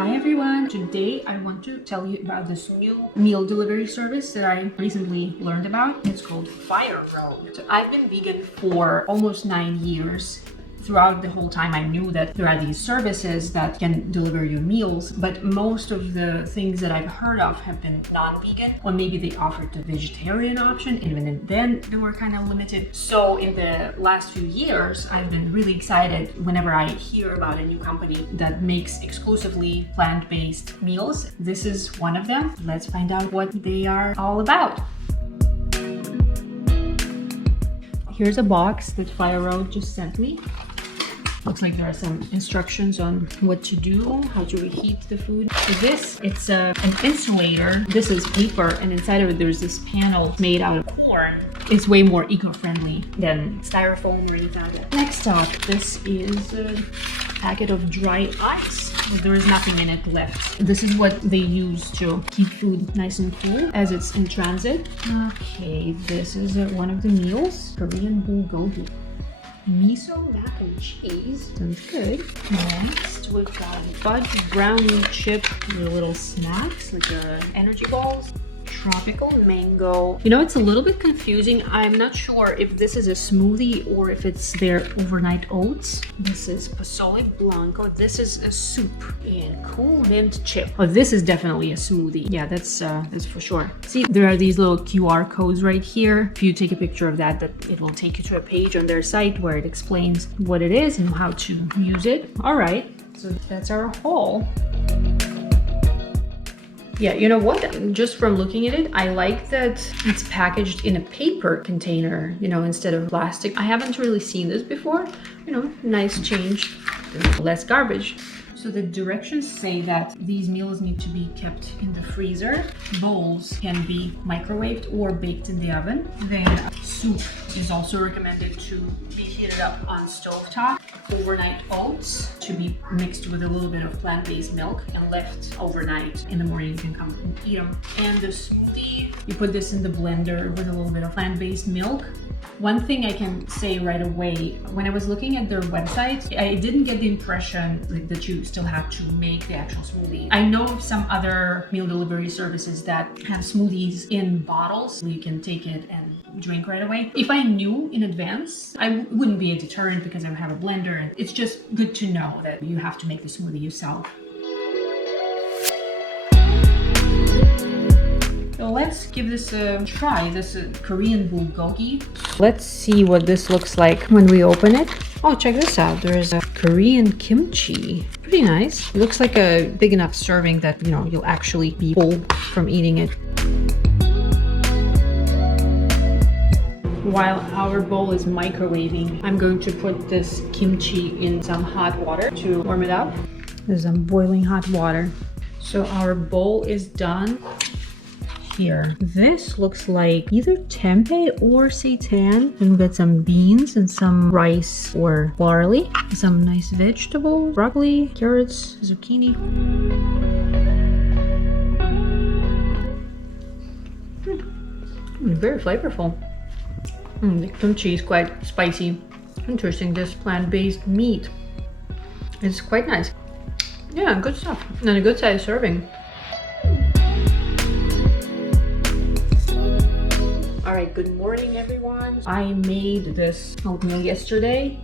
Hi everyone! Today I want to tell you about this new meal delivery service that I recently learned about. It's called FireRoad. So I've been vegan for almost 9 years. Throughout the whole time I knew that there are these services that can deliver you meals, but most of the things that I've heard of have been non-vegan, or maybe they offered the vegetarian option, and even then they were kind of limited. So in the last few years, I've been really excited whenever I hear about a new company that makes exclusively plant-based meals. This is one of them. Let's find out what they are all about. Here's a box that FireRoad just sent me. Looks like there are some instructions on what to do, how to reheat the food. So this, it's an insulator. This is paper, and inside of it there's this panel made out of corn. It's way more eco-friendly than styrofoam or anything like that. Next up, this is a packet of dry ice. But there is nothing in it left. This is what they use to keep food nice and cool as it's in transit. Okay, this is one of the meals. Korean Bulgogi. Miso Mac and cheese. Sounds good. Next, we've got Fudge Brownie chip with little snacks, like energy balls. Tropical mango. You know, it's a little bit confusing. I'm not sure if this is a smoothie or if it's their overnight oats. This is pozole blanco. This is a soup. And cool mint chip. Oh, this is definitely a smoothie. Yeah, that's for sure. See, there are these little QR codes right here. If you take a picture of that, it will take you to a page on their site where it explains what it is and how to use it. All right, so that's our haul. Yeah, you know what? Just from looking at it, I like that it's packaged in a paper container, you know, instead of plastic. I haven't really seen this before. You know, nice change, less garbage. So the directions say that these meals need to be kept in the freezer. Bowls can be microwaved or baked in the oven. Then soup is also recommended to be heated up on stovetop. Overnight oats to be mixed with a little bit of plant-based milk and left overnight. In the morning you can come and eat them. And the smoothie, you put this in the blender with a little bit of plant-based milk. One thing I can say right away, when I was looking at their website, I didn't get the impression that you still have to make the actual smoothie. I know of some other meal delivery services that have smoothies in bottles, so you can take it and drink right away. If I knew in advance, I wouldn't be a deterrent because I have a blender, and it's just good to know that you have to make the smoothie yourself. So let's give this a try. This is Korean Bulgogi. Let's see what this looks like when we open it. Oh, check this out. There's a Korean kimchi. Pretty nice. It looks like a big enough serving that, you know, you'll actually be full from eating it. While our bowl is microwaving, I'm going to put this kimchi in some hot water to warm it up. There's some boiling hot water. So our bowl is done. Here. This looks like either tempeh or seitan. And we've got some beans and some rice or barley. Some nice vegetables, broccoli, carrots, zucchini. Very flavorful. The kimchi is quite spicy. Interesting, this plant-based meat. It's quite nice. Yeah, good stuff. And a good size serving. All right, good morning, everyone. I made this oatmeal yesterday.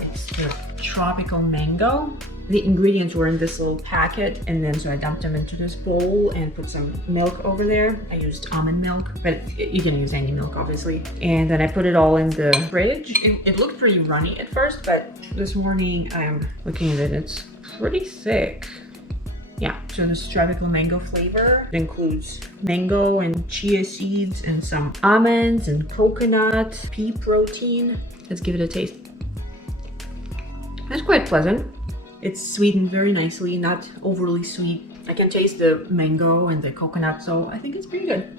It's the tropical mango. The ingredients were in this little packet, and then so I dumped them into this bowl and put some milk over there. I used almond milk, but you can use any milk, obviously. And then I put it all in the fridge. It looked pretty runny at first, but this morning I'm looking at it, it's pretty thick. Yeah, so this tropical mango flavor includes mango and chia seeds and some almonds and coconut, pea protein. Let's give it a taste. It's quite pleasant. It's sweetened very nicely, not overly sweet. I can taste the mango and the coconut, so I think it's pretty good.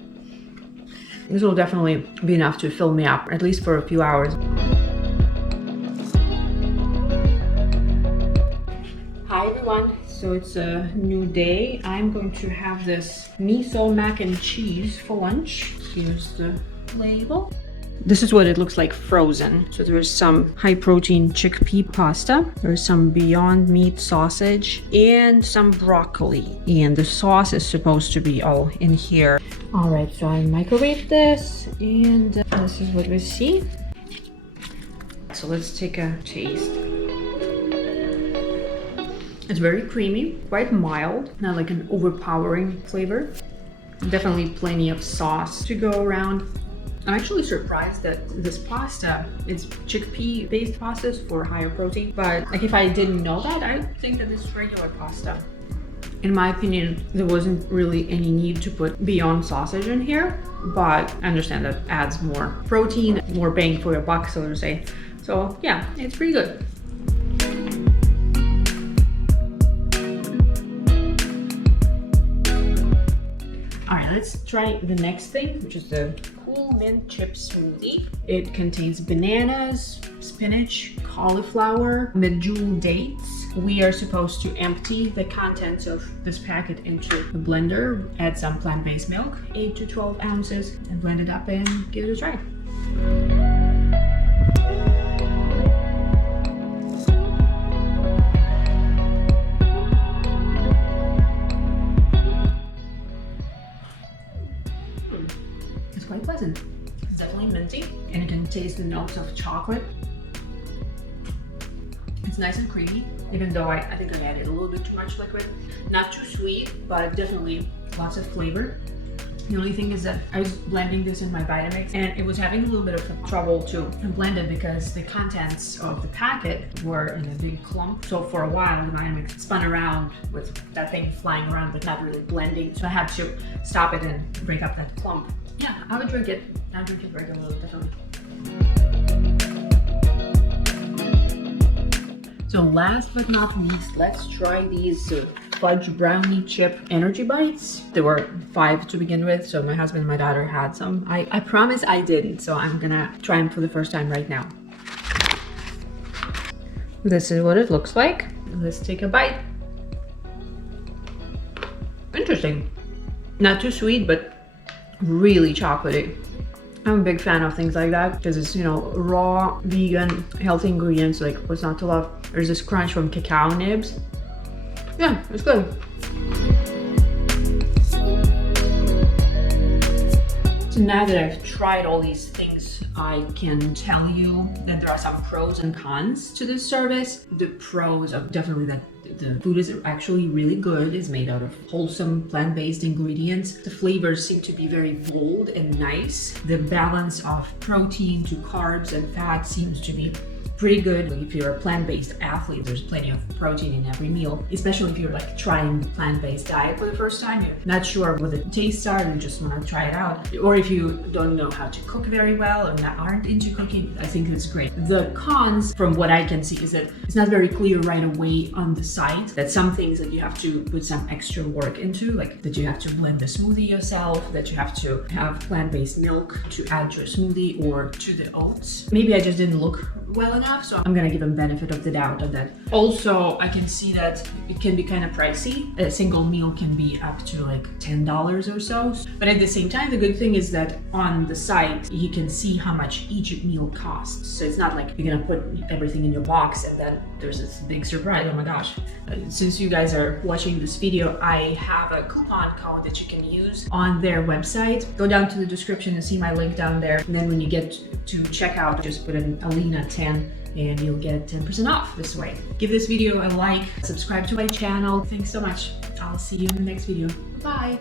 This will definitely be enough to fill me up, at least for a few hours. Hi everyone. So it's a new day. I'm going to have this miso mac and cheese for lunch. Here's the label. This is what it looks like frozen. So there's some high protein chickpea pasta. There's some Beyond Meat sausage and some broccoli. And the sauce is supposed to be all in here. All right, so I microwaved this and this is what we see. So let's take a taste. It's very creamy, quite mild, not like an overpowering flavor. Definitely plenty of sauce to go around. I'm actually surprised that this pasta, it's chickpea based pastas for higher protein, but like if I didn't know that, I think that this is regular pasta. In my opinion, there wasn't really any need to put Beyond sausage in here, but I understand that adds more protein, more bang for your buck, so to say. So yeah, it's pretty good. All right, let's try the next thing, which is the cool mint chip smoothie. It contains bananas, spinach, cauliflower, medjool dates. We are supposed to empty the contents of this packet into the blender, add some plant-based milk, 8 to 12 ounces, and blend it up and give it a try. It's quite pleasant. It's definitely minty, and you can taste the notes of chocolate. It's nice and creamy, even though I think I added a little bit too much liquid. Not too sweet, but definitely lots of flavor. The only thing is that I was blending this in my Vitamix and it was having a little bit of trouble to blend it because the contents of the packet were in a big clump. So for a while, the Vitamix spun around with that thing flying around but not really blending. So I had to stop it and break up that clump. Yeah, I would drink it. I would drink it regularly, definitely. So last but not least, let's try these Fudge Brownie Chip Energy Bites. There were 5 to begin with, so my husband and my daughter had some. I promise I didn't, so I'm gonna try them for the first time right now. This is what it looks like. Let's take a bite. Interesting. Not too sweet, but really chocolatey. I'm a big fan of things like that because it's, you know, raw, vegan, healthy ingredients, like what's not to love. There's this crunch from cacao nibs. Yeah, it's good. So now that I've tried all these things, I can tell you that there are some pros and cons to this service. The pros are definitely that the food is actually really good. It's made out of wholesome plant-based ingredients. The flavors seem to be very bold and nice. The balance of protein to carbs and fat seems to be pretty good. If you're a plant-based athlete, there's plenty of protein in every meal, especially if you're like trying the plant-based diet for the first time. You're not sure what the tastes are, you just want to try it out. Or if you don't know how to cook very well or aren't into cooking, I think it's great. The cons, from what I can see, is that it's not very clear right away on the site that some things that you have to put some extra work into, like that you have to blend the smoothie yourself, that you have to have plant-based milk to add to a smoothie or to the oats. Maybe I just didn't look well enough, so I'm gonna give them benefit of the doubt on that. Also, I can see that it can be kind of pricey. A single meal can be up to like $10 or so. But at the same time, the good thing is that on the site, you can see how much each meal costs. So it's not like you're gonna put everything in your box and then there's this big surprise. Oh my gosh. Since you guys are watching this video, I have a coupon code that you can use on their website. Go down to the description and see my link down there. And then when you get to checkout, just put in Alina10 and you'll get 10% off this way. Give this video a like, subscribe to my channel. Thanks so much. I'll see you in the next video. Bye.